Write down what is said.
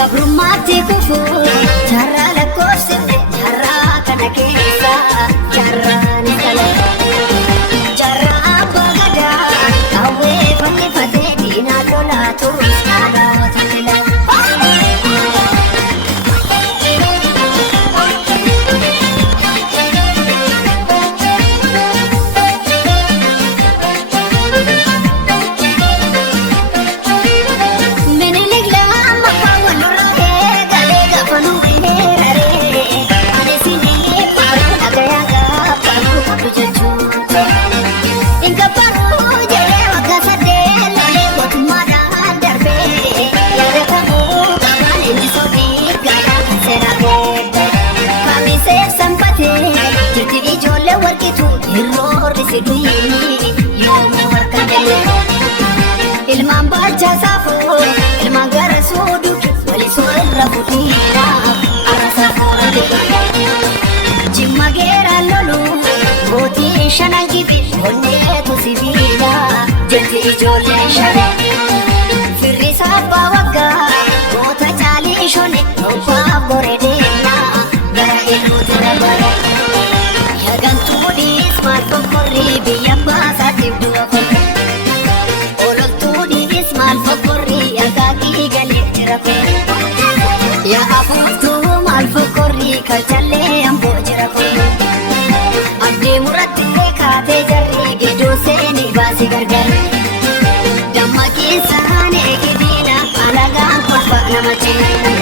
Gabrummaatti kufu jarra lakkoofsifne jarra kana keessa jarraan kala jarra abbaa gadaa qawwee fannifatee diinaa lolaa turus dhaadhaatu fila. Ilmaan baalchaa saafoo ilmaan gara sooduu walisoo irra fuudhiidha arasaa foorate jimma geeraan lolu mootii shanan gibi onneetu sibiila jetti ijoollee shanan firrisaa abbaa waggaa goota caalii shone robbaa boree deemnaa gara eeluuti dabala yagantuu dhiis maal fokkorrii biyya baasaatiif du'a fokke. Ya afuuftu maal fokkorrii kalchallee amboo jira kun abdii murattee kaatee jarri gidduu seenii baasii gargar damma keessaan eegi diina alagaan kolfa nama cina.